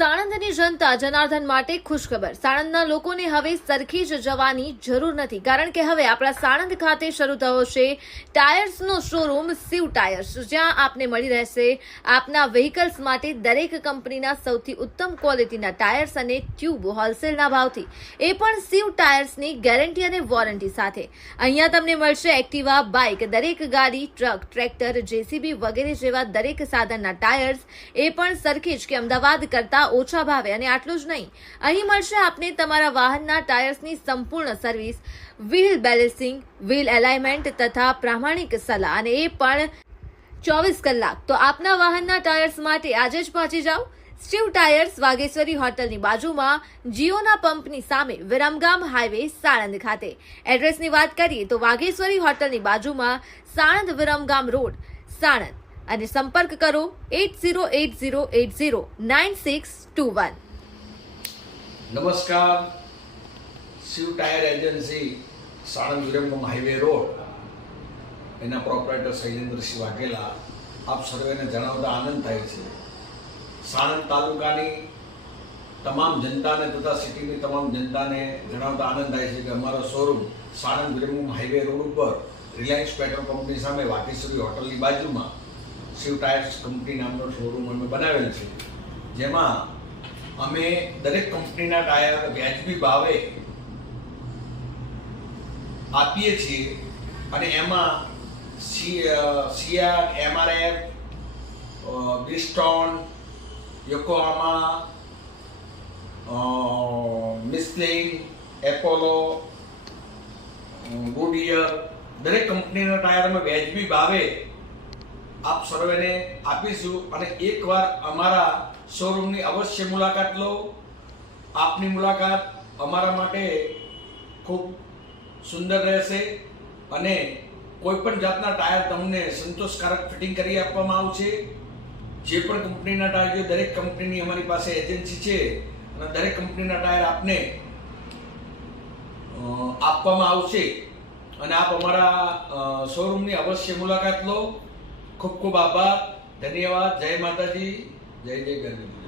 સાણંદની જનતા જનાર્દન માટે ખુશખબર. સાણંદના લોકોને હવે સરખી જ જવાની જરૂર નથી. કારણ કે હવે આપણા સાણંદ ખાતે શરૂ થયો છે ટાયર્સનો શોરૂમ શિવ ટાયર્સ. જ્યાં આપને મળી રહેશે આપના વ્હીકલ્સ માટે દરેક કંપનીના સૌથી ઉત્તમ ક્વોલિટીના ટાયર્સ અને ટ્યુબ હોલસેલના ભાવથી. એ પણ શિવ ટાયર્સની ગેરંટી અને વોરંટી સાથે. અહીંયા તમને મળશે એક્ટિવા બાઇક દરેક ગાડી ટ્રક ટ્રેક્ટર જેસીબી વગેરે જેવા દરેક સાધનના ટાયર્સ. એ પણ સરખી જ કે અમદાવાદ કરતા ઓછા ભાવે અને આટલું જ નહીં. અહીં મળશે આપને તમારા વાહનના ટાયર્સની સંપૂર્ણ service, wheel balancing, wheel alignment તથા પ્રામાણિક સલાહ. અને એ પણ ચોવીસ કલાક. તો આપના વાહનના ટાયર્સ માટે આજે જ પહોંચી જાઓ. સ્ટીવ ટાયર્સ વાગેશ્વરી હોટલની બાજુમાં જીઓના પંપની સામે વિરમગામ હાઈવે સાણંદ ખાતે. એડ્રેસની વાત કરીએ તો વાઘેશ્વરી હોટલની બાજુમાં સાણંદ વિરમગામ રોડ, સાણંદ. અને સંપર્ક કરો at zero at zero at zero nine six two one. નમસ્કાર. Shiv tyre agency, Sanand Viramgam highway road. એના પ્રોપરેટર શૈલેન્દ્રસિંહ વાઘેલા. આપ સર્વેને જણાવતા આનંદ થાય છે. સાણંદ તાલુકાની તમામ જનતાને તથા સિટીની તમામ જનતાને જણાવતા આનંદ થાય છે કે અમારો showroom Sanand Viramgam highway road ઉપર રિલાયન્સ પેટ્રોલ કંપની સામે વાઘેશ્વરી હોટલની બાજુમાં શિવ ટાયર્સ કંપની નામનો શોરૂમ અમે બનાવેલ છે. જેમાં અમે દરેક કંપનીના ટાયર વ્યાજબી ભાવે આપીએ છીએ અને એમાં C Ceat MRF Bridgestone Yokohama Michelin Apollo Goodyear દરેક કંપનીના ટાયર અમે વ્યાજબી ભાવે આપ સર્વેને આપીશું અને એકવાર અમારા શોરૂમની અવશ્ય મુલાકાત લો. આપની મુલાકાત અમારા માટે ખૂબ સુંદર રહેશે અને કોઈ પણ જાતના ટાયર તમને સંતોષકારક ફિટિંગ કરી આપવામાં આવશે. જે પણ કંપનીના ટાયર જોઈએ દરેક કંપનીની અમારી પાસે એજન્સી છે અને દરેક કંપનીના ટાયર આપને આપવામાં આવશે. અને આપ અમારા શોરૂમની અવશ્ય મુલાકાત લો. ખૂબ ખૂબ આભાર. ધન્યવાદ. જય માતાજી. જય જય ગરવી